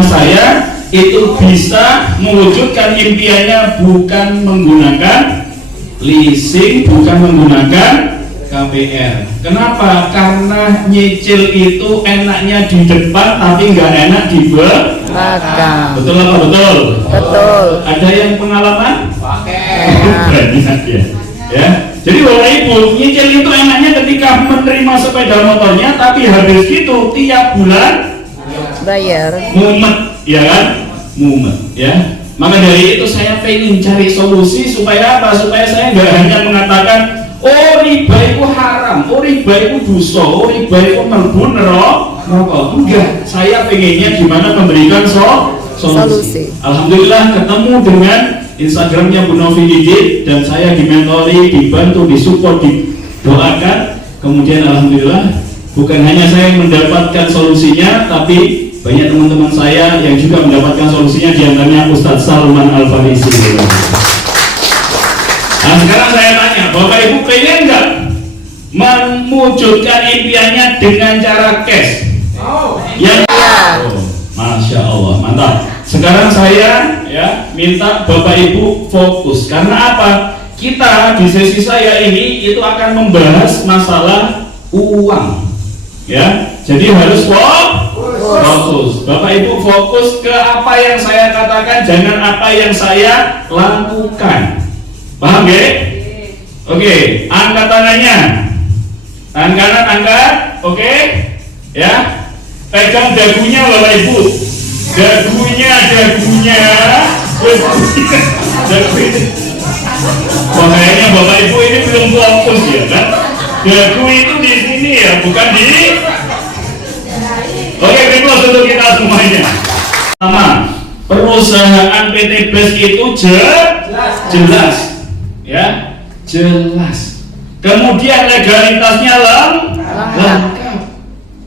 saya itu bisa mewujudkan impiannya bukan menggunakan leasing, bukan menggunakan KPR. Kenapa? Karena nyicil itu enaknya di depan tapi nggak enak di belakang. Betul apa betul? Betul. Ada yang pengalaman? Pakai. Ya. Jadi Bapak Ibu, nyicil itu enaknya ketika menerima sepeda motornya, tapi habis itu tiap bulan Bayar. mumet, ya kan? Mumet, ya. Maka dari itu saya pengen cari solusi supaya apa? Supaya saya nggak hanya mengatakan, oh riba itu haram, oh riba itu dosa, oh riba itu mlebu neraka. Enggak, saya pengennya gimana memberikan solusi. Alhamdulillah ketemu dengan Instagramnya Bu Novi Didit, dan saya dimentori, dibantu, disupport, didoakan. Kemudian alhamdulillah bukan hanya saya yang mendapatkan solusinya, tapi banyak teman-teman saya yang juga mendapatkan solusinya, diantaranya Ustadz Salman Al-Farisi. Nah sekarang saya tanya, Bapak Ibu pengen nggak mewujudkan impiannya dengan cara cash? Ya. Masya Allah, mantap. Sekarang saya minta Bapak Ibu fokus, karena apa? Kita di sesi saya ini itu akan membahas masalah uang, ya. Jadi harus fokus. Bapak Ibu fokus ke apa yang saya katakan, jangan apa yang saya lakukan. Paham ya? Oke, angkat tangannya. Tangan kanan angkat, oke? Ya. Pegang dagunya Bapak Ibu. Dagunya. Makanya Bapak Ibu ini belum fokus ya kan? Dagu itu di sini ya, bukan di. Oke, berikut untuk kita semuanya. Pertama, perusahaan PT BES itu jelas, ya, jelas. Kemudian legalitasnya lengkap,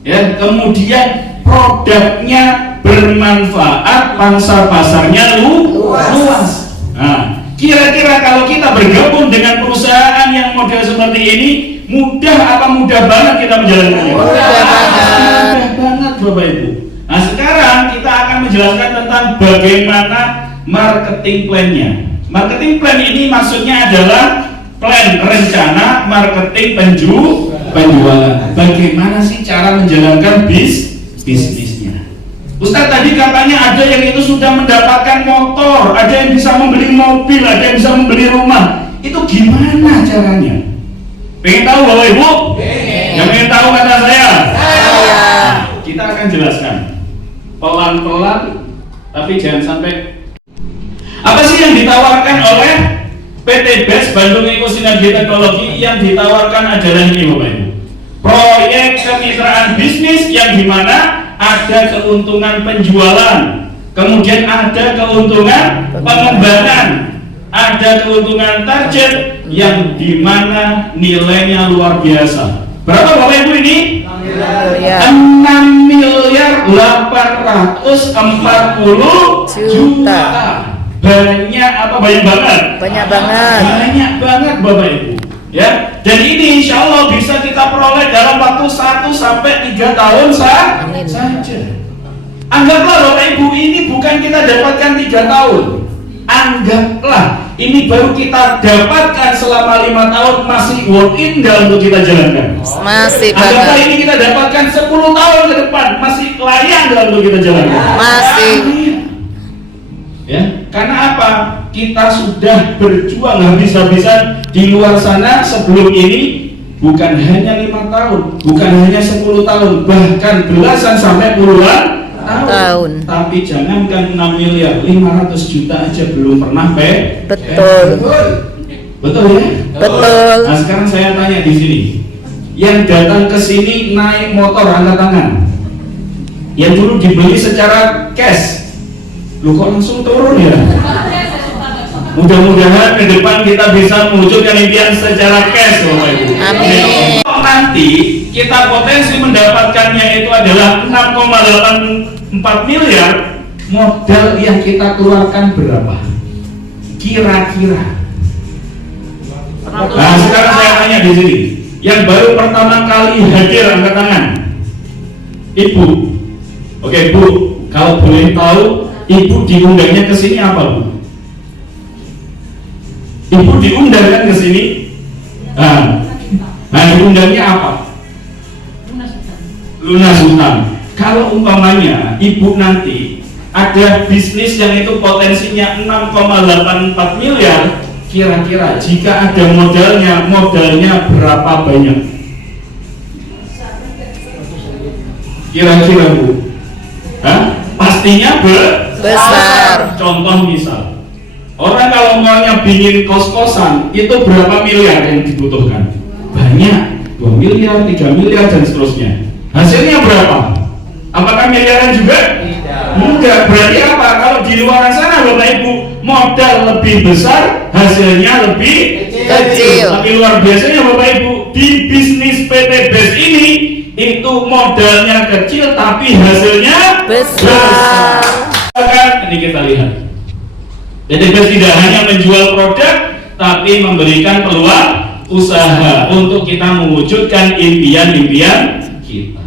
ya. Kemudian produknya bermanfaat, pangsa pasarnya luas. Nah, kira-kira kalau kita bergabung dengan perusahaan yang model seperti ini, mudah apa mudah banget kita menjalankannya? Mudah banget Bapak Ibu. Nah sekarang kita akan menjelaskan tentang bagaimana marketing plan-nya. Marketing plan ini maksudnya adalah plan rencana marketing penjualan. Bagaimana sih cara menjalankan bisnisnya? Ustadz tadi katanya ada yang itu sudah mendapatkan motor, ada yang bisa membeli mobil, ada yang bisa membeli rumah. Itu gimana caranya? Pengen tahu Bapak Ibu? Yang pengen tahu kata saya? Nah, kita akan jelaskan pelan-pelan, tapi jangan sampai. Apa sih yang ditawarkan oleh PT BES Bandung Eko Sinergi Teknologi? Yang ditawarkan adalah ini Bapak Ibu, proyek kemitraan bisnis yang dimana ada keuntungan penjualan, kemudian ada keuntungan pengembangan, ada keuntungan target yang dimana nilainya luar biasa. Berapa Bapak Ibu ini? 6.840.000.000. Banyak apa? Banyak banget? Banyak banget Bapak Ibu, ya. Dan ini insya Allah bisa kita peroleh dalam waktu 1 sampai 3 tahun saja. Anggaplah Bapak Ibu ini bukan kita dapatkan 3 tahun. Anggaplah ini baru kita dapatkan selama 5 tahun, masih worth it nggak untuk kita jalankan? Masih banget. Anggaplah ini kita dapatkan 10 tahun ke depan, masih layak nggak untuk kita jalankan? Masih. Ya, karena apa? Kita sudah berjuang habis-habisan di luar sana sebelum ini, bukan hanya 5 tahun, bukan hanya 10 tahun, bahkan belasan sampai puluhan tahun. Tapi jangankan 6 miliar, 500 juta aja belum pernah Betul. Betul ya? Betul. Nah sekarang saya tanya di sini, yang datang ke sini naik motor angkat tangan. Yang dulu dibeli secara cash, lu kok langsung turun ya? Mudah-mudahan ke depan kita bisa mewujudkan impian secara cash, Bapak Ibu. Amin. Nanti kita potensi mendapatkannya itu adalah 6,84 miliar. Modal yang kita keluarkan berapa? Kira-kira. Nah, sekarang saya tanya di sini, yang baru pertama kali hadir angkat tangan. Ibu. Oke, Bu. Kalau boleh tahu, ibu diundangnya ke sini apa, Bu? Ibu diundang kan ke sini? Nah, diundangnya apa? Lunas hutang. Kalau umpamanya ibu nanti ada bisnis yang itu potensinya 6,84 miliar, kira-kira jika ada modalnya berapa banyak? Kira-kira, Bu? Pastinya besar. Contoh misal, orang kalau maunya bikin kos-kosan itu berapa miliar yang dibutuhkan? Banyak, 2 miliar, 3 miliar dan seterusnya. Hasilnya berapa? Apakah miliaran juga? Enggak. Berarti apa? Kalau di luar sana Bapak Ibu modal lebih besar, hasilnya lebih kecil. Tapi luar biasanya Bapak Ibu, di bisnis PT BES ini itu modalnya kecil tapi hasilnya besar. Ini kita lihat, PT BES tidak hanya menjual produk tapi memberikan peluang usaha untuk kita mewujudkan impian-impian kita.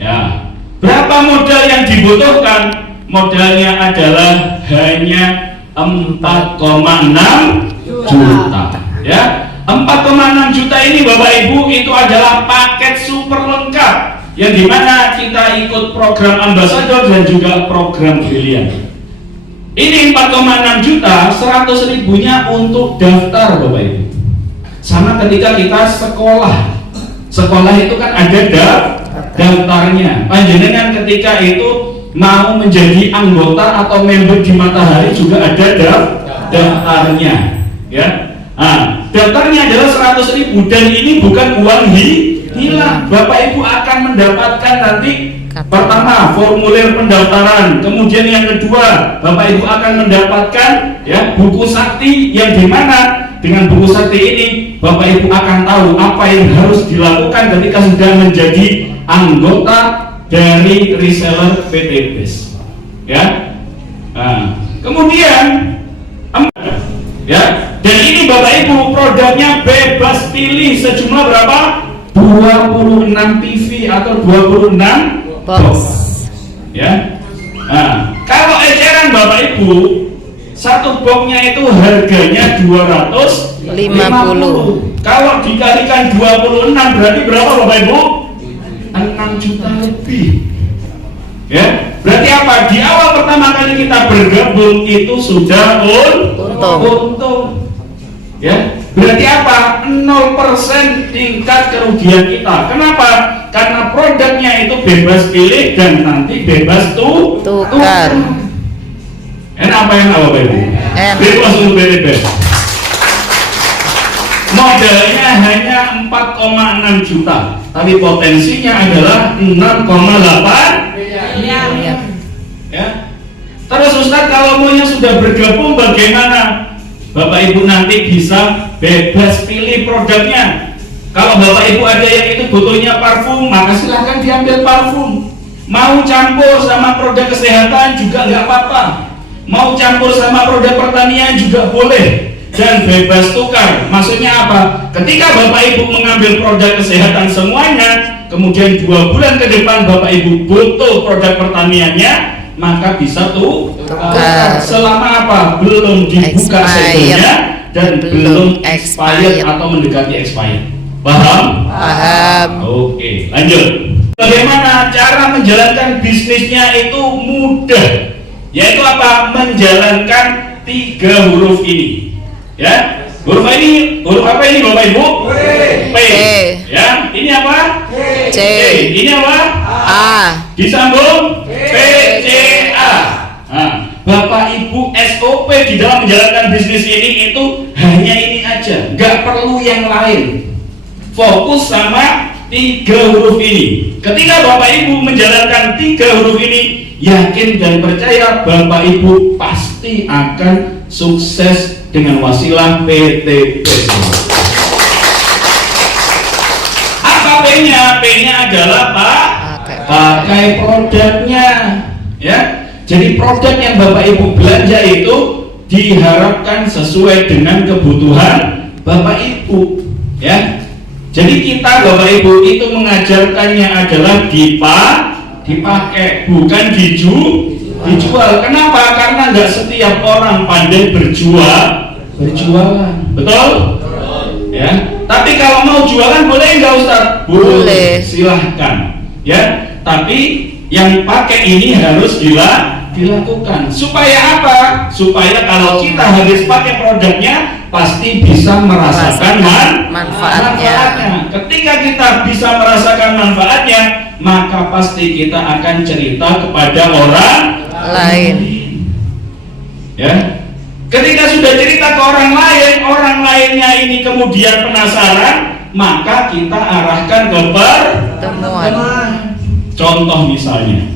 Ya, berapa modal yang dibutuhkan? Modalnya adalah hanya 4,6 juta. Ya, 4,6 juta ini Bapak Ibu itu adalah paket super lengkap yang dimana kita ikut program Ambassador dan juga program Brilian. Ini 4,6 juta, 100 ribunya untuk daftar Bapak Ibu. Sama ketika kita sekolah itu kan ada daftarnya. Panjenengan ketika itu mau menjadi anggota atau member di Matahari juga ada daftarnya, ya. Nah, daftarnya adalah 100 ribu dan ini bukan uang hilang. Bapak Ibu akan mendapatkan nanti pertama formulir pendaftaran, kemudian yang kedua Bapak Ibu akan mendapatkan ya buku sakti yang dimana dengan buku sakti ini Bapak Ibu akan tahu apa yang harus dilakukan ketika sudah menjadi anggota dari reseller PT BES. Ya. Nah, kemudian ya, dan ini Bapak Ibu produknya bebas pilih sejumlah berapa? 26 TV atau 26 box. Ya. Nah, kalau eceran Bapak Ibu satu boxnya itu harganya 250. Kalau dikalikan 26 berarti berapa Bapak Ibu? 6 juta lebih. Ya, berarti apa? Di awal pertama kali kita bergabung itu sudah untung. Ya, berarti apa? 0% tingkat kerugian kita. Kenapa? Karena produknya itu bebas pilih dan nanti bebas tukar. Enak apa yang Bapak Ibu? Bebas untuk PT BES. Modalnya hanya 4,6 juta, tapi potensinya adalah 6,8 miliar. Ya. Terus Ustaz, kalau maunya sudah bergabung bagaimana? Bapak Ibu nanti bisa bebas pilih produknya. Kalau Bapak Ibu ada yang itu butuhnya parfum, maka silahkan diambil parfum. Mau campur sama produk kesehatan juga nggak apa-apa. Mau campur sama produk pertanian juga boleh. Dan bebas tukar. Maksudnya apa? Ketika Bapak Ibu mengambil produk kesehatan semuanya, kemudian 2 bulan ke depan Bapak Ibu butuh produk pertaniannya, maka bisa tukar. Selama apa? Belum dibuka segelnya dan belum expired atau mendekati expired. Paham? Paham. Oke, lanjut. Bagaimana cara menjalankan bisnisnya itu mudah, yaitu apa? Menjalankan 3 huruf ini. Ya, huruf ini, huruf apa ini Bapak Ibu? P. Ya, ini apa? C. Ini apa? A. Disambung P C A. Nah, Bapak Ibu SOP di dalam menjalankan bisnis ini itu hanya ini aja, nggak perlu yang lain. Fokus sama 3 huruf ini. Ketika Bapak Ibu menjalankan 3 huruf ini, yakin dan percaya Bapak Ibu pasti akan sukses dengan wasilah PT BES. Apa P-nya? P-nya adalah pakai produknya. Ya. Jadi produk yang Bapak Ibu belanja itu diharapkan sesuai dengan kebutuhan Bapak Ibu. Ya. Jadi kita Bapak Ibu itu mengajarkannya adalah dipakai, bukan dijual. Dijual. Kenapa? Karena nggak setiap orang pandai berjualan. Betul? Ya. Tapi kalau mau jualan boleh nggak Ustaz? Boleh. Silahkan. Ya. Tapi yang pakai ini harus dilakukan. Supaya apa? Supaya kalau kita habis pakai produknya pasti bisa merasakan manfaatnya. Ketika kita bisa merasakan manfaatnya, maka pasti kita akan cerita kepada orang lain. Ya. Ketika sudah cerita ke orang lainnya ini kemudian penasaran, maka kita arahkan ke pertemuan. Contoh misalnya,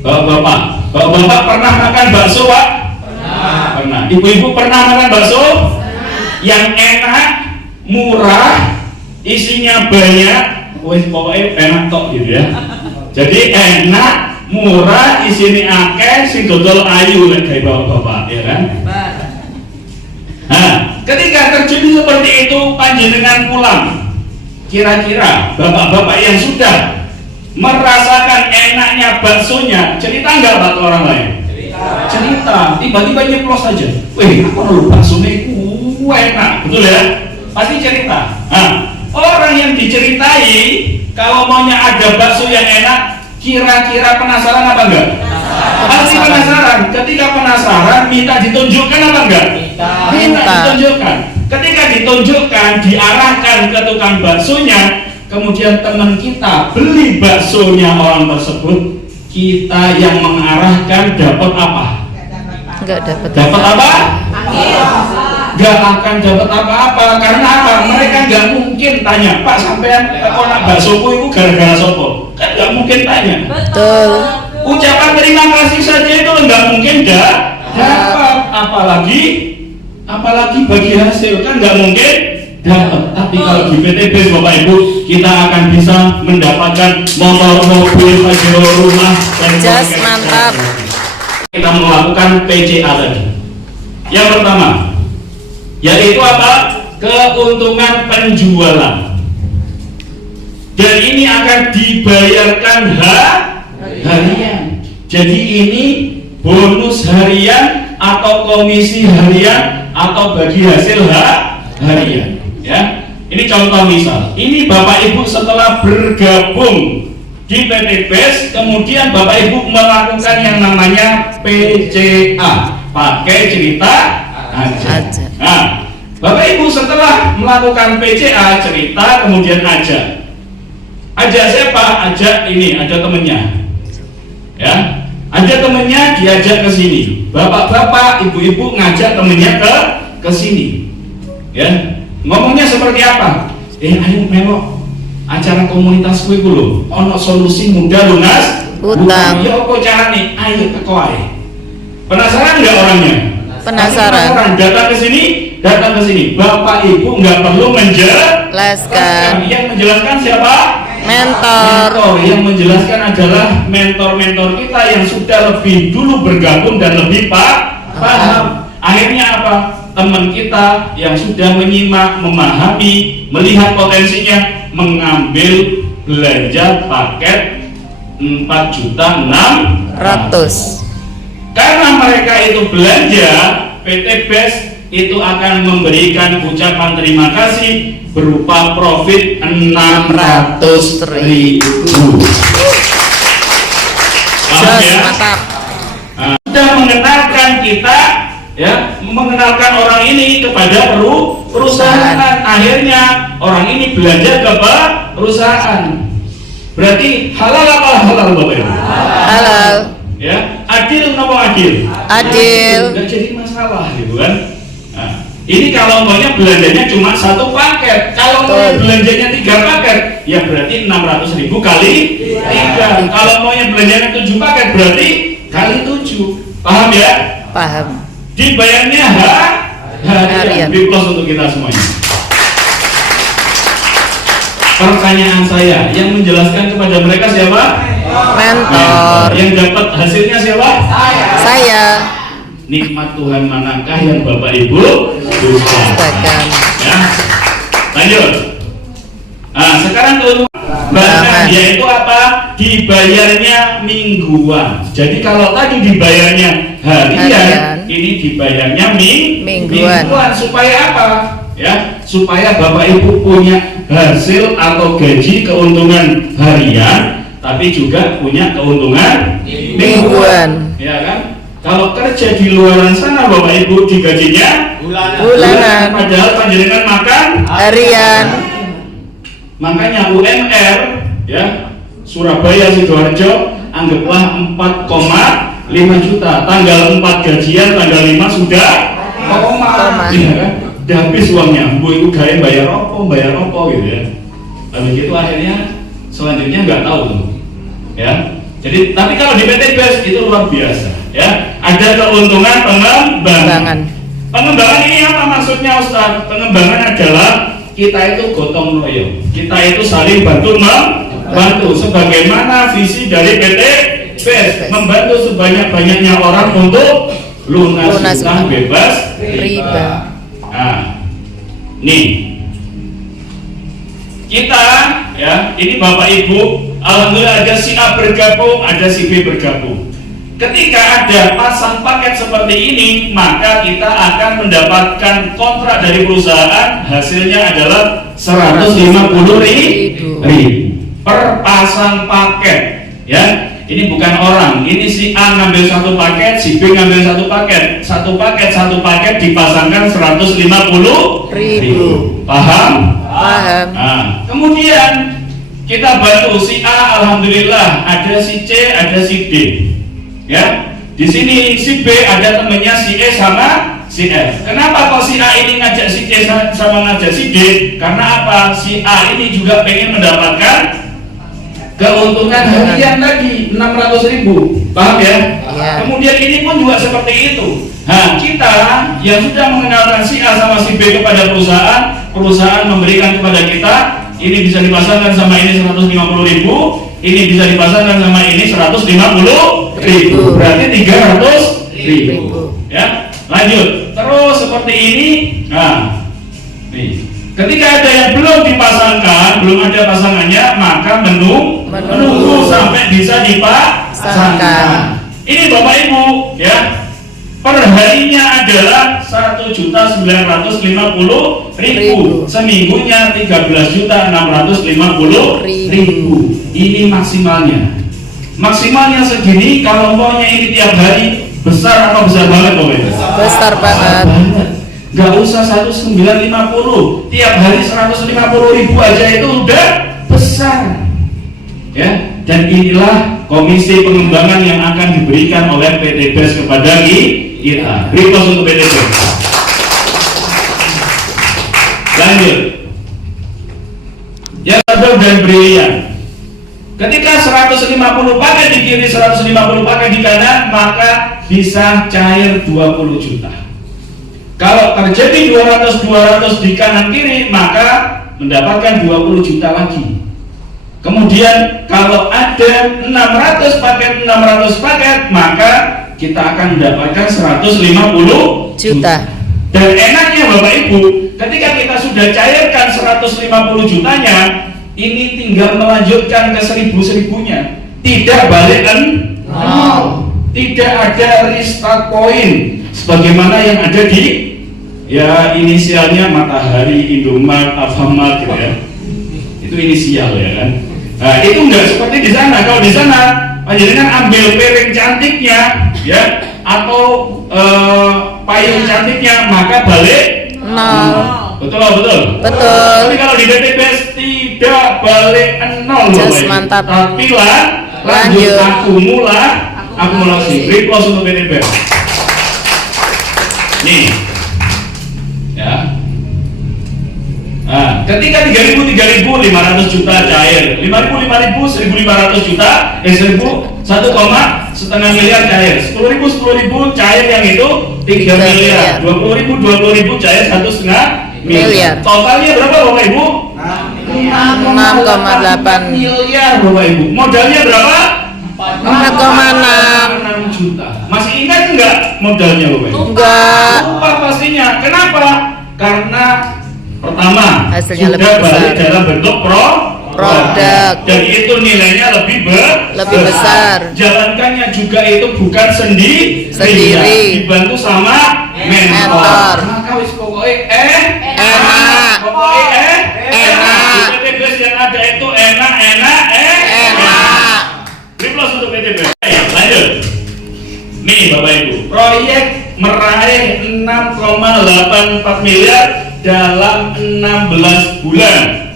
Bapak pernah makan bakso, Pak? Pernah. Ibu-ibu pernah makan bakso? Yang enak, murah, isinya banyak, pokoknya enak tok gitu ya. Jadi enak, murah, isinya akeh, sing dodol ayu lek gawe bapak-bapak, ya kan? Nah, ketika terjadi seperti itu panjenengan pulang, kira-kira bapak-bapak yang sudah merasakan enaknya baksonya, cerita nggak Pak ke orang lain? Cerita. Tiba-tiba nyeplos aja. Wih, aku perlu baksonya enak, betul ya? Pasti cerita. Nah, orang yang diceritai kalau maunya ada bakso yang enak, kira-kira penasaran apa enggak? Pasti penasaran. Ketika penasaran, minta ditunjukkan apa enggak? Minta ditunjukkan. Ketika ditunjukkan, diarahkan ke tukang baksonya, kemudian teman kita beli baksonya orang tersebut, kita yang mengarahkan dapat apa? Enggak dapat. Dapat apa? Gak akan dapat apa-apa. Karena apa? Mereka gak mungkin tanya, Pak sampean konak baksoku itu gara-gara sopo? Kan gak mungkin tanya. Betul. Ucapan terima kasih saja itu gak mungkin dapat. Apalagi bagi hasil, kan gak mungkin dapat. Tapi kalau di PTB Bapak Ibu, kita akan bisa mendapatkan motor, mobil, pajero, rumah, dan Just mantap. kita melakukan PCA tadi. Yang pertama, yaitu apa? Keuntungan penjualan. Dan ini akan dibayarkan harian. Jadi ini bonus harian atau komisi harian atau bagi hasil harian. Ya, ini contoh misal. Ini Bapak Ibu setelah bergabung di PT BES, kemudian Bapak Ibu melakukan yang namanya PCA, pakai cerita aja. Nah, Bapak Ibu setelah melakukan PCA, cerita kemudian ajak siapa? Ajak ini, ajak temennya. Ya, ajak temennya, diajak ke sini. Bapak-bapak, ibu-ibu ngajak temennya ke sini. Ya. Ngomongnya seperti apa? Ayo melok acara komunitasku itu loh, ono solusi mudah lunas utang. Ya apa carane? Ayo teko ae. Penasaran nggak orangnya? Penasaran. Datang ke sini. Bapak Ibu nggak perlu Jelaskan. Yang menjelaskan siapa? Mentor. Yang menjelaskan adalah mentor-mentor kita yang sudah lebih dulu bergabung dan lebih paham. Akhirnya apa? Teman kita yang sudah menyimak, memahami, melihat potensinya, mengambil belanja paket 4.600.000. Karena mereka itu belanja, PT BES itu akan memberikan ucapan terima kasih berupa profit 600.000. Mantap. Sudah mengenalkan kita, ya, mengenalkan orang ini kepada perusahaan. Akhirnya orang ini belanja ke perusahaan. Berarti halal apa halal Bapak Ibu? Halal. Ya, adil nopo adil? Adil. Nggak jadi masalah gitu kan? Nah, ini kalau maunya belanjanya cuma satu paket, kalau mau belanjanya 3 paket, ya berarti 600.000 kali 3. Kalau maunya belanjanya 7 paket, berarti kali 7. Paham ya? Paham. Dibayarnya harian. Big plus untuk kita semuanya. Pertanyaan saya, yang menjelaskan kepada mereka siapa? Mentor. Yang dapat hasilnya siapa? Saya. Nikmat Tuhan manakah yang Bapak Ibu dustakan? Ya. Lanjut. Nah, sekarang Bangan, yaitu apa? Dibayarnya mingguan. Jadi kalau tadi dibayarnya harian, ini dibayarnya mingguan. Supaya apa? Ya, supaya Bapak Ibu punya hasil atau gaji keuntungan harian, tapi juga punya keuntungan mingguan. Ya kan? Kalau kerja di luar sana Bapak Ibu digajinya bulanan. Padahal panjenengan makan harian. Makanya UMR ya Surabaya Sidoarjo anggaplah 4,5 juta. Tanggal 4 gajian, tanggal 5 sudah koma. Ya kan? Udah habis uangnya. Bu itu gawe bayar apa gitu ya. Lalu gitu akhirnya selanjutnya nggak tahu tuh. Ya. Jadi tapi kalau di PT BES itu luar biasa ya. Ada keuntungan pengembangan. Pengembangan ini apa maksudnya Ustaz? Pengembangan adalah kita itu gotong royong, kita itu saling bantu membantu sebagaimana visi dari PT BES, membantu sebanyak-banyaknya orang untuk lunas utang bebas riba. Nah, nih kita ya, ini Bapak Ibu, alhamdulillah ada si A bergabung, ada si B bergabung. Ketika ada pasang paket seperti ini, maka kita akan mendapatkan kontrak dari perusahaan, hasilnya adalah 150.000 per pasang paket. Ya, ini bukan orang, ini si A ngambil satu paket, si B ngambil satu paket dipasangkan 150.000. Paham? Paham. Nah, kemudian kita bantu si A, alhamdulillah ada si C, ada si D. Ya, di sini si B ada temennya si E sama si F. Kenapa kok si A ini ngajak si C sama ngajak si D? Karena apa? Si A ini juga pengen mendapatkan keuntungan harian tadi 600.000. Paham ya? Kemudian ini pun juga seperti itu. Nah, kita yang sudah mengenalkan si A sama si B kepada perusahaan memberikan kepada kita, ini bisa dipasangkan sama ini 150.000, ini bisa dipasangkan sama ini 150.000, berarti 300.000. Ya, lanjut. Terus seperti ini. Nah, nih. Ketika ada yang belum dipasangkan, belum ada pasangannya, maka menunggu sampai bisa dipasangkan. Ini Bapak Ibu, ya. Perharinya adalah 1.950.000, seminggunya 13.650.000. Ini maksimalnya segini. Kalau maunya ini tiap hari, besar apa besar banget Bapak Ibu? Besar banget. Gak usah 1.950, tiap hari 150.000 aja itu udah besar. Ya, dan inilah komisi pengembangan yang akan diberikan oleh PT BES kepada kita. Beri tos untuk PT BES. Lanjut. Yang kedua dan brilian. Ketika 150 paket di kiri, 150 paket di kanan, maka bisa cair 20 juta. Kalau terjadi 200 di kanan kiri, maka mendapatkan 20 juta lagi. Kemudian kalau ada 600 paket, maka kita akan mendapatkan 150 juta. Dan enaknya Bapak Ibu, ketika kita sudah cairkan 150 jutanya, ini tinggal melanjutkan ke 1000-1000-nya. Tidak balik nol. Tidak ada restart point sebagaimana yang ada di ya inisialnya Matahari, Indomart, Alfamart gitu ya. Itu inisial ya kan. Nah, itu enggak seperti di sana. Kalau di sana panjenengan ambil piring cantiknya ya atau payung cantiknya, maka balik nol. Betul. Tapi kalau di PT BES tidak balik nol, mantap. Tapi lanjut akumulasi. Beri plus untuk PT BES. Nih, ya. Nah, ketika 3.500 juta cair, 5.000 1.500 juta, 1,5 miliar cair, 10.000 cair yang itu 3 miliar, 20.000 cair 1,5 miliar. Totalnya berapa Bapak Ibu? 6,8 miliar Bapak Ibu. Modalnya berapa? 4,6 juta. Masih ingat enggak modalnya Bapak Ibu? Enggak. Lupa pastinya. Kenapa? Karena pertama, hasilnya sudah balik dalam bentuk produk. Dan itu nilainya lebih besar. Jalankannya juga itu bukan Sendiri. dibantu sama mentor. Maka wis pokoknya Enak. pokoknya Enak. di PTBS yang ada itu enak. Plus untuk PTBS. Lanjut. Nih Bapak Ibu, proyek meraih 6,84 miliar dalam 16 bulan.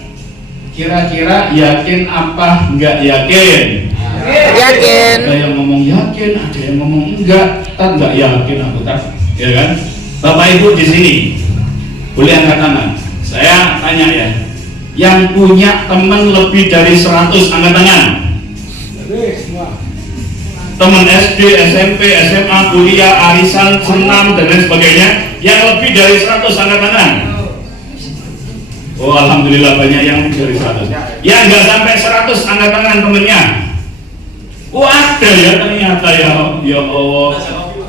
Kira-kira yakin apa enggak yakin? Yakin. Ada yang ngomong yakin, ada yang ngomong enggak. Tak enggak yakin aku tak, ya kan? Bapak Ibu di sini boleh angkat tangan. Saya tanya ya, yang punya teman lebih dari 100 angkat tangan. Teman SD, SMP, SMA, kuliah, arisan, senam dan lain sebagainya, yang lebih dari 100 angkat tangan. Oh alhamdulillah banyak yang lebih dari 100. Yang enggak sampai 100 angkat tangan temennya. Oh ada ya ternyata ya Allah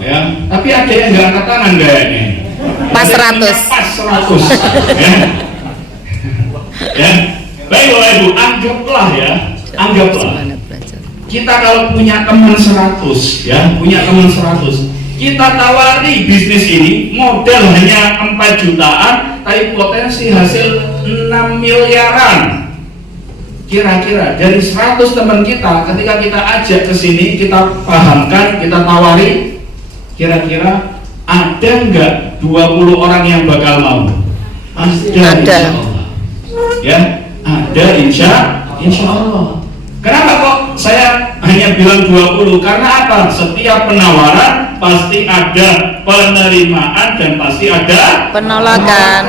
ya. Tapi ada yang enggak angkat tangan kayaknya. Pas Ada yang 100. Pas 100. Ya. Ya. Baik Bapak Ibu, anggaplah kita kalau punya teman 100 ya, punya teman 100, kita tawari bisnis ini modal hanya 4 jutaan tapi potensi hasil 6 miliaran. Kira-kira dari 100 teman kita, ketika kita ajak ke sini, kita pahamkan, kita tawari, kira-kira ada enggak 20 orang yang bakal mau? Ada. Insya Allah. Ya, ada insya Allah. Kenapa kok saya hanya bilang 20? Karena apa? Setiap penawaran pasti ada penerimaan dan pasti ada Penolakan.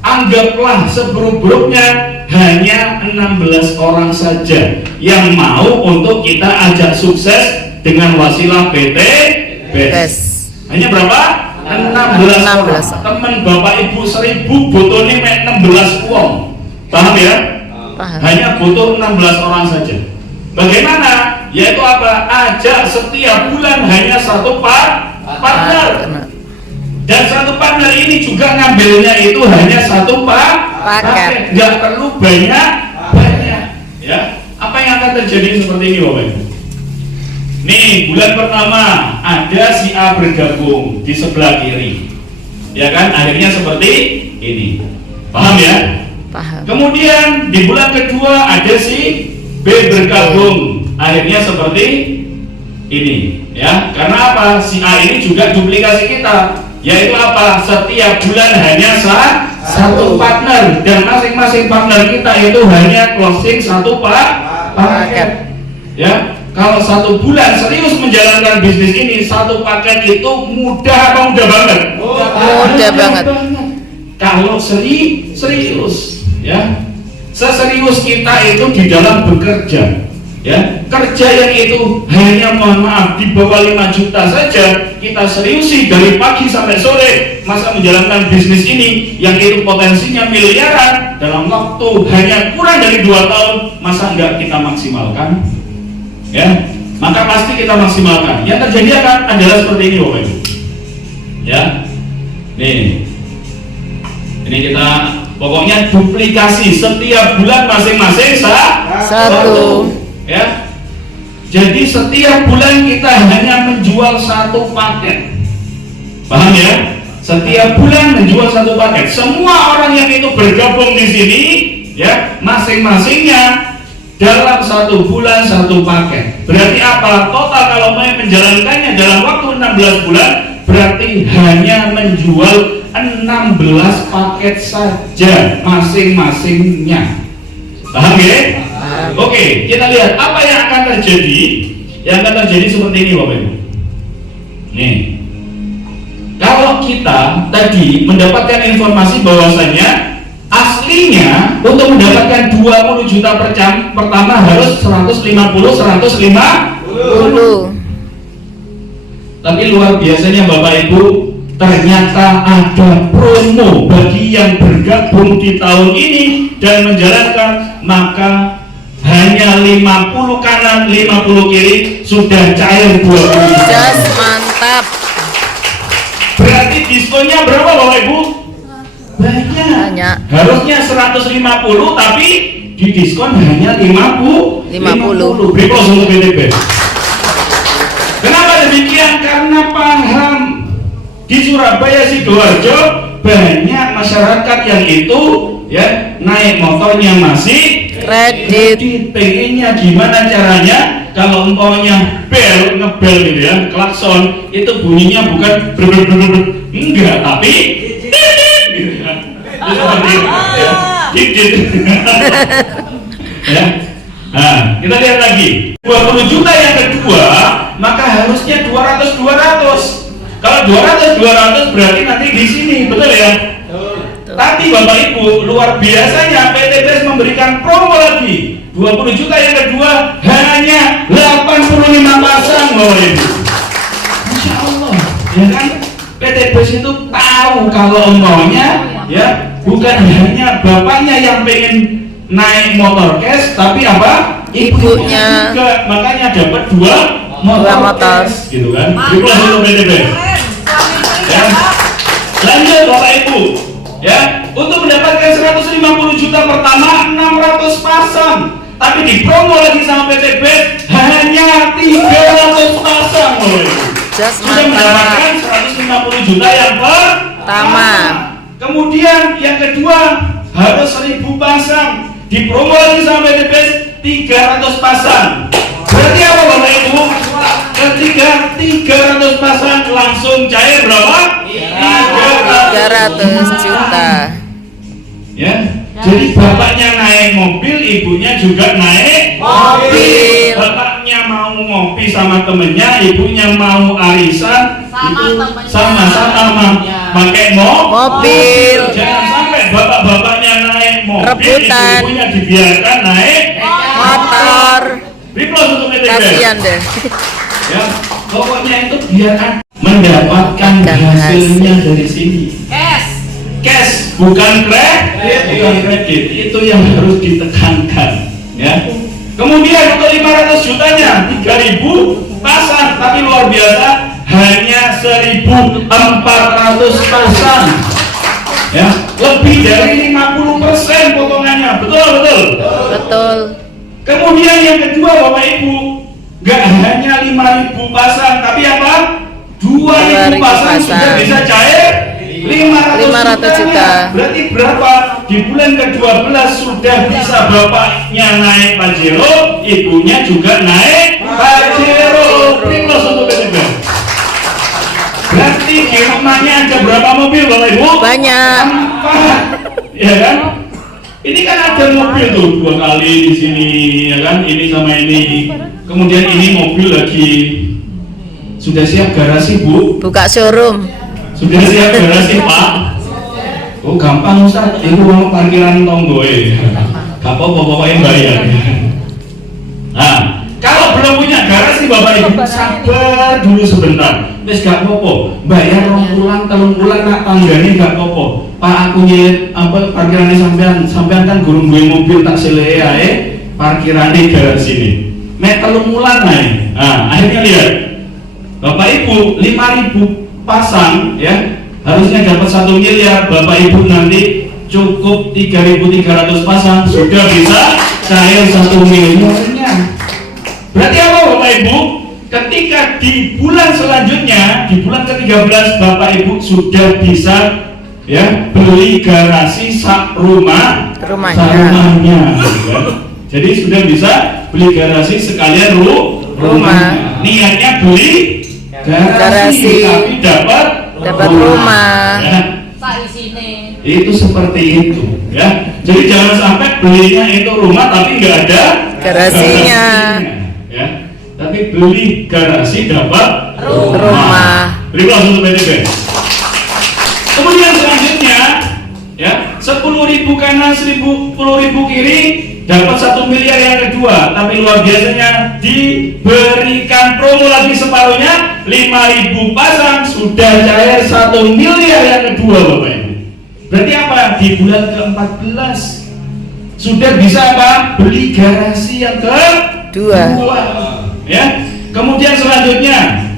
Anggaplah seburuk-buruknya hanya 16 orang saja yang mau untuk kita ajak sukses dengan wasilah PTBS. Hanya berapa? 16 orang. Teman Bapak Ibu 1000 butuhnya 16 uang. Paham ya? Paham. Hanya butuh 16 orang saja. Bagaimana? Yaitu apa? Ajak setiap bulan hanya satu partner. Dan satu partner ini juga ngambilnya itu hanya satu paket. Nggak perlu banyak. Ya. Apa yang akan terjadi seperti ini Bapak Ibu? Nih, bulan pertama ada si A bergabung di sebelah kiri. Ya kan? Akhirnya seperti ini. Paham ya? Paham. Kemudian di bulan kedua ada si B bergabung, akhirnya seperti ini, ya. Karena apa? Si A ini juga duplikasi kita, yaitu apa? Setiap bulan hanya satu partner dan masing-masing partner kita itu hanya closing satu paket. Ya, kalau 1 bulan serius menjalankan bisnis ini, satu paket itu mudah apa mudah banget? Mudah banget. Kalau serius, ya. Seserius kita itu di dalam bekerja, ya, kerja yang itu hanya mohon maaf di bawah 5 juta saja kita seriusi dari pagi sampai sore masa menjalankan bisnis ini yang itu potensinya miliaran dalam waktu hanya kurang dari 2 tahun, masa enggak kita maksimalkan? Ya, maka pasti kita maksimalkan. Yang terjadi adalah seperti ini Bapak Ibu, ya. Nih, ini kita pokoknya duplikasi setiap bulan masing-masing satu, ya. Jadi setiap bulan kita hanya menjual satu paket. Paham ya? Setiap bulan menjual satu paket. Semua orang yang itu bergabung di sini, ya, masing-masingnya dalam 1 bulan satu paket. Berarti apa? Total kalau mau menjalankannya dalam waktu 16 bulan berarti hanya menjual 16 paket saja masing-masingnya. Paham ya? Oke, kita lihat apa yang akan terjadi. Yang akan terjadi seperti ini Bapak Ibu. Nih, kalau kita tadi mendapatkan informasi bahwasanya aslinya untuk mendapatkan 20 juta per jam pertama harus 150. Tapi luar biasanya Bapak Ibu, ternyata ada promo bagi yang bergabung di tahun ini dan menjalankan, maka hanya 50 kanan 50 kiri sudah cair 20 juta. Jas, mantap. Berarti diskonnya berapa Bapak Ibu? Banyak. Banyak. Harusnya 150 tapi didiskon hanya 50. Beri pos untuk PTB. Kenapa demikian? Karena paham di Surabaya Sidoarjo banyak masyarakat yang itu ya naik motornya masih Kredit. Pengennya gimana caranya kalau umpamanya ngebel gitu ya, klakson itu bunyinya bukan enggak, tapi gitu ya. Itu seperti itu ya. Didit. Ya. Nah, kita lihat lagi 20 juta yang kedua, maka harusnya 200. Kalau 200 berarti nanti di sini, betul ya? Tapi Bapak Ibu, luar biasanya PT BES memberikan promo lagi 20 juta yang kedua hanya 85 pasang Bapak Ibu. Masya Allah, ya kan? PT BES itu tahu kalau umpamanya ya bukan hanya bapaknya yang pengen naik motor cash, tapi apa? Ibunya juga, makanya dapat dua motor cash, gitu kan? Itulah untuk PT BES. Ya. Lanjut Bapak Ibu. Ya, untuk mendapatkan 150 juta pertama 600 pasang, tapi di promo lagi sama PT BES hanya 300 pasang loh. Sudah mendapatkan 150 juta yang pertama. Kemudian yang kedua harus 1000 pasang, di promo lagi sama PT BES 300 pasang. Berarti apa Bapak Ibu? Ketika 300 pasang langsung cair berapa? 300 juta. Ya, jadi bapaknya naik mobil, ibunya juga naik mobil. Bapaknya mau ngopi sama temennya, ibunya mau arisan, sama-sama pakai mobil. Jangan sampai bapak-bapaknya naik mobil, rebutan, ibunya dibiarkan naik motor. Riplos untuk PTB. Kasian deh. Ya, pokoknya itu biar mendapatkan hasilnya dari sini. Cash bukan kredit, itu yang harus ditekankan. Ya. Kemudian untuk 500 jutanya 3.000 pasang, tapi luar biasa hanya 1.400 pasang. Ya, lebih dari 50% potongannya, betul. Kemudian yang kedua Bapak Ibu, nggak hanya 5.000 pasang, tapi apa? 2.000 pasang sudah bisa cair 500 juta. Berarti berapa? Di bulan ke-12 sudah bisa bapaknya naik Pajero, ibunya juga naik Pajero. Plus untuk PTB. Berarti di rumahnya ada berapa mobil Bapak Ibu? Banyak. 4. Ya kan? Ini kan ada mobil tuh 2 kali di sini, ya kan? Ini sama ini. Kemudian ini mobil lagi. Sudah siap garasi Bu? Buka showroom. Sudah siap garasi Pak? Oh gampang Ustaz, itu mau parkiran tonggo gak apa-apa pokoknya bayar. Nah, kalau belum punya garasi Bapak Ibu sabar dulu sebentar. Terus gak apa-apa, bayar 2 bulan, 3 bulan nak tanggane gak apa-apa. Pak aku nyet apa parkirannya sampean kan gurung duwe mobil tak silih ae parkirannya garasi ini. Mek 3 bulan ae. Nah, akhirnya lihat. Bapak Ibu 5.000 pasang ya harusnya dapat 1 miliar. Bapak Ibu nanti cukup 3.300 pasang sudah bisa cair 1 miliarnya. Berarti apa Bapak Ibu? Ketika di bulan selanjutnya di bulan ke-13 Bapak Ibu sudah bisa ya beli garasi rumahnya ya. Jadi sudah bisa beli garasi sekalian rumah. Niatnya beli garasi tapi dapat rumah. Ya. Itu seperti itu ya. Jadi jangan sampai belinya itu rumah tapi nggak ada garasinya. Ya. Tapi beli garasi dapat rumah. Beri langsung untuk PTB. Kemudian selanjutnya ya 10.000 kanan 10.000 kiri dapat 1 miliar yang kedua, tapi luar biasanya diberikan promo lagi separuhnya 5.000 pasang sudah cair 1 miliar yang kedua Bapak Ibu. Berarti apa? Di bulan ke-14 sudah bisa apa? Beli garasi yang kedua ya. Kemudian selanjutnya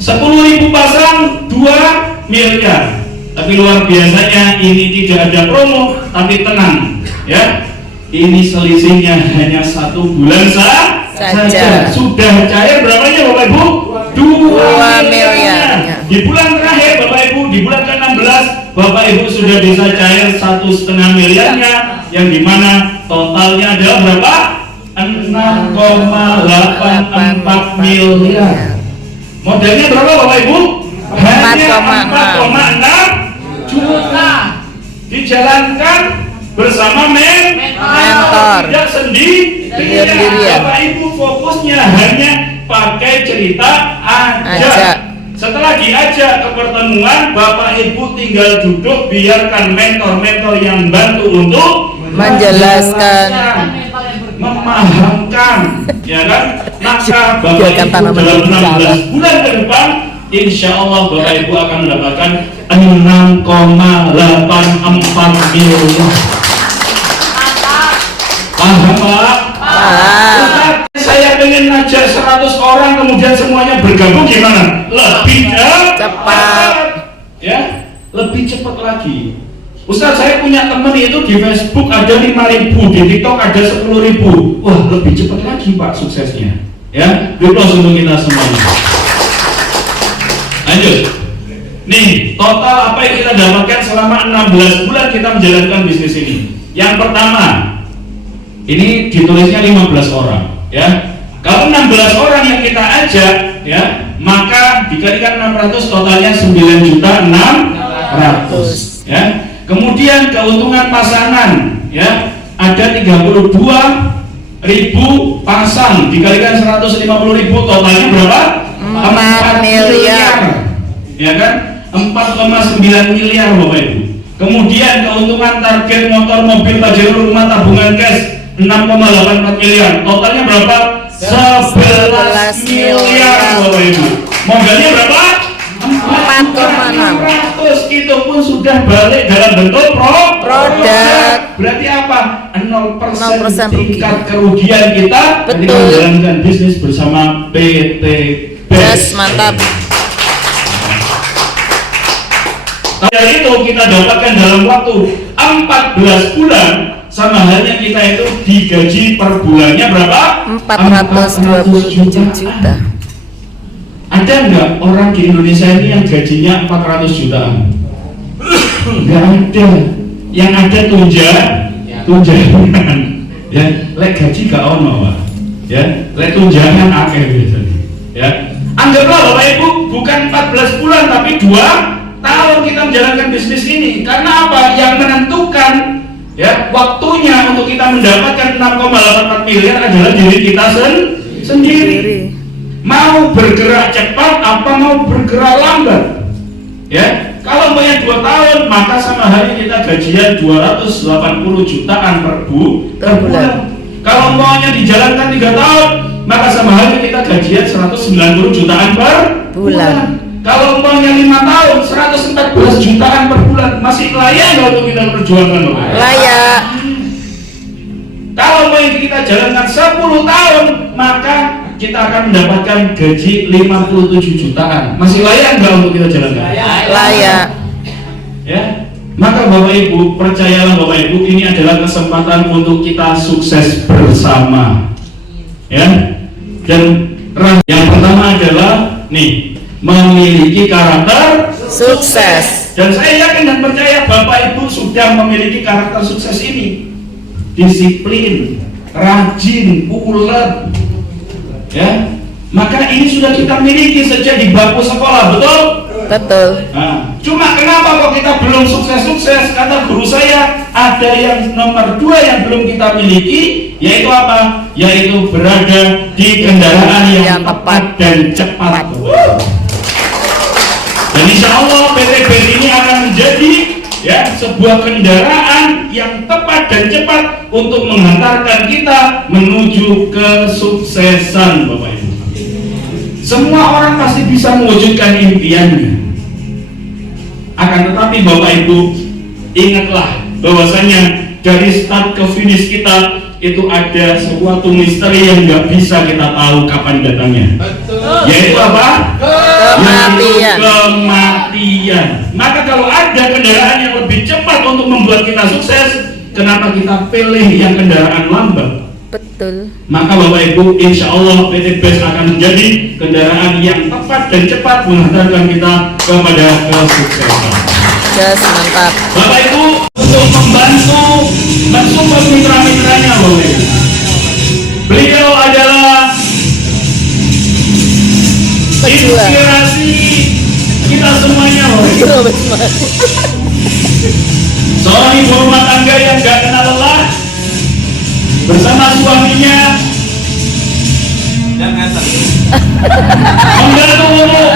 10.000 pasang 2 miliar, tapi luar biasanya ini tidak ada promo, tapi tenang ya. ini selisihnya hanya 1 bulan saja. Sudah cair berapanya Bapak Ibu? 2 miliar. Di bulan terakhir Bapak Ibu, di bulan ke-16 Bapak Ibu sudah bisa cair 1,5 miliarnya, yang dimana totalnya adalah berapa? 6,84 miliar. Modalnya berapa Bapak Ibu? Hanya 4,6 juta. Dijalankan bersama mentor, tidak sendirian. Bapak Ibu fokusnya hanya pakai cerita aja. Setelah diajak ke pertemuan, Bapak Ibu tinggal duduk, biarkan mentor-mentor yang bantu untuk menjelaskan, memahamkan, ya kan? Maka Bapak Ibu dalam 16 bulan ke depan, insya Allah Bapak Ibu akan mendapatkan 6,84 miliar. Paham Pak? paham, Saya pengen ngajar 100 orang kemudian semuanya bergabung gimana? Lebih cepat, ya, lebih cepat lagi. Ustaz, saya punya teman itu di Facebook ada 5.000, di TikTok ada 10.000. Wah, lebih cepat lagi Pak suksesnya. Ya, aplaus untuk kita semuanya. Lanjut. Nih, total apa yang kita dapatkan selama 16 bulan kita menjalankan bisnis ini. Yang pertama, ini ditulisnya 15 orang, ya. Kalau 16 orang yang kita ajak, ya, maka dikalikan 600 totalnya 9.600.000, ya. Kemudian keuntungan pasangan, ya, ada 32.000 pasang dikalikan 150.000 totalnya berapa? 4 miliar. Ya kan? 4,9 miliar Bapak Ibu. Kemudian keuntungan target motor, mobil, pajero, rumah, tabungan cash 6,84 miliar. Totalnya berapa? 11 miliar Bapak Ibu. Modalnya berapa? 4,6. Itu pun sudah balik dalam bentuk produk. Berarti apa? 0% tingkat kerugian kita ketika menjalankan bisnis bersama PT yes, mantap. Dari itu kita dapatkan dalam waktu 14 bulan, sama halnya kita itu digaji per bulannya berapa? 427 juta. Ada nggak orang di Indonesia ini yang gajinya 400 jutaan? Nggak ada. Yang ada tunjangan. Ya, lek gaji gak ono Pak. Ya, lek tunjangan akeh biasanya. Ya, anggaplah Bapak Ibu bukan 14 bulan tapi 2 tahun kita menjalankan bisnis ini. Karena apa? Yang menentukan, ya, waktunya untuk kita mendapatkan 6,84 miliar adalah diri kita sendiri. Mau bergerak cepat apa mau bergerak lambat, ya. Kalau mau 2 tahun maka sama halnya kita gajian 280 jutaan per bulan. Kalau maunya dijalankan 3 tahun maka sama halnya kita gajian 190 jutaan per bulan. Kalau umpamanya 5 tahun 114 jutaan per bulan, masih layak nggak untuk kita perjuangkan? Layak. Kalau mau kita jalankan 10 tahun maka kita akan mendapatkan gaji 57 jutaan. Masih layak nggak untuk kita jalankan? Layak. Ya, maka Bapak Ibu, percayalah Bapak Ibu, ini adalah kesempatan untuk kita sukses bersama. Ya, dan yang pertama adalah nih, memiliki karakter sukses. Dan saya yakin dan percaya Bapak Ibu sudah memiliki karakter sukses ini. Disiplin, rajin, ulet, ya. Maka ini sudah kita miliki sejak di bangku sekolah, betul? Betul. Nah, cuma kenapa kok kita belum sukses-sukses? Kata guru saya, ada yang nomor 2 yang belum kita miliki, yaitu apa? Yaitu berada di kendaraan yang tepat dan cepat. Dan insya Allah PT BER ini akan menjadi, ya, sebuah kendaraan yang tepat dan cepat untuk menghantarkan kita menuju kesuksesan, Bapak Ibu. Semua orang pasti bisa mewujudkan impiannya. Akan tetapi Bapak Ibu, ingatlah bahwasanya dari start ke finish kita itu ada sesuatu misteri yang nggak bisa kita tahu kapan datangnya. Yaitu apa? Kematian. Kematian. Maka kalau ada kendaraan yang lebih cepat untuk membuat kita sukses, kenapa kita pilih yang kendaraan lambat? Betul. Maka Bapak Ibu, insya Allah PT BES akan menjadi kendaraan yang tepat dan cepat mengantarkan kita kepada kesuksesan. Gas, mantap. Bapak Ibu, untuk membantu mensupport mitra-mitranya, Bapak Ibu, beliau adalah Pejuang. inspirasi kita semuanya, Bapak Ibu. Seorang ibu rumah tangga yang gak kenal lelah bersama suaminya Dan kata membantu untuk